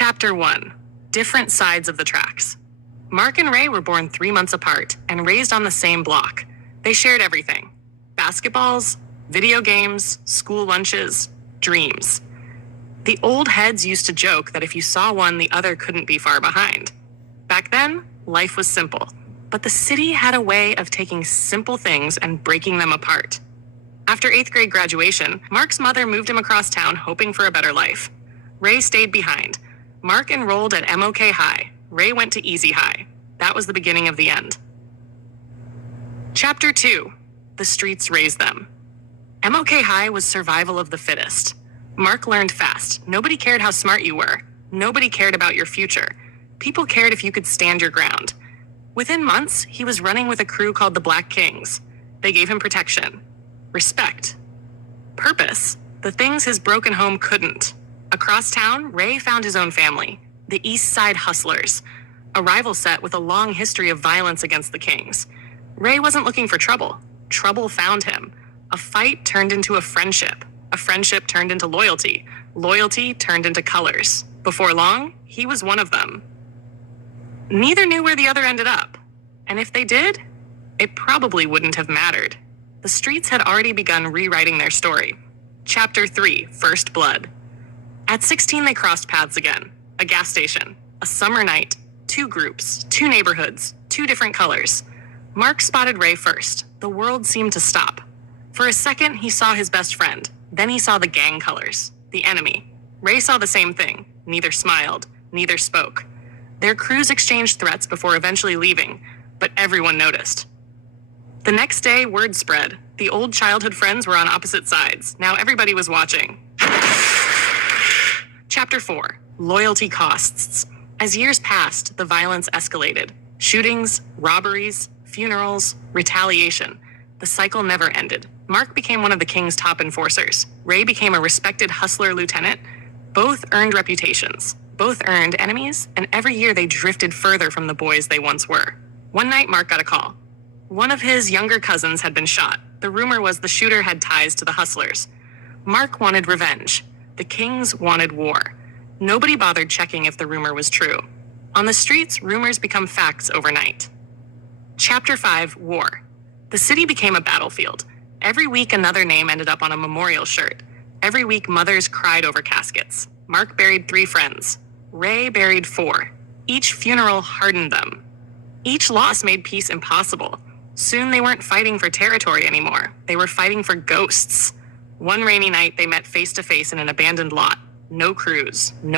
Chapter 1. Different Sides of the Tracks. Mark and Ray were born 3 months apart and raised on the same block. They shared everything: basketballs, video games, school lunches, dreams. The old heads used to joke that if you saw one, the other couldn't be far behind. Back then, life was simple, but the city had a way of taking simple things and breaking them apart. After 8th grade graduation, Mark's mother moved him across town hoping for a better life. Ray stayed behind. Mark enrolled at MOK High. Ray went to Easy High. That was the beginning of the end. Chapter 2. The Streets Raised Them. MOK High was survival of the fittest. Mark learned fast. Nobody cared how smart you were. Nobody cared about your future. People cared if you could stand your ground. Within months, he was running with a crew called the Black Kings. They gave him protection, respect, purpose, the things his broken home couldn't. Across town, Ray found his own family, the East Side Hustlers, a rival set with a long history of violence against the Kings. Ray wasn't looking for trouble. Trouble found him. A fight turned into a friendship. A friendship turned into loyalty. Loyalty turned into colors. Before long, he was one of them. Neither knew where the other ended up. And if they did, it probably wouldn't have mattered. The streets had already begun rewriting their story. Chapter 3, First Blood. At 16, they crossed paths again. A gas station. A summer night. 2 groups. 2 neighborhoods. 2 different colors. Mark spotted Ray first. The world seemed to stop. For a second, he saw his best friend. Then he saw the gang colors. The enemy. Ray saw the same thing. Neither smiled. Neither spoke. Their crews exchanged threats before eventually leaving, but everyone noticed. The next day, word spread. The old childhood friends were on opposite sides. Now everybody was watching. Chapter 4. Loyalty Costs. As years passed, the violence escalated. Shootings, robberies, funerals, retaliation. The cycle never ended. Mark became one of the King's top enforcers. Ray became a respected hustler lieutenant. Both earned reputations. Both earned enemies, and every year they drifted further from the boys they once were. One night, Mark got a call. One of his younger cousins had been shot. The rumor was the shooter had ties to the hustlers. Mark wanted revenge. The Kings wanted war. Nobody bothered checking if the rumor was true. On the streets, rumors become facts overnight. Chapter 5, War. The city became a battlefield. Every week, another name ended up on a memorial shirt. Every week, mothers cried over caskets. Mark buried 3 friends. Ray buried 4. Each funeral hardened them. Each loss made peace impossible. Soon they weren't fighting for territory anymore. They were fighting for ghosts. One rainy night, they met face to face in an abandoned lot. No crews, no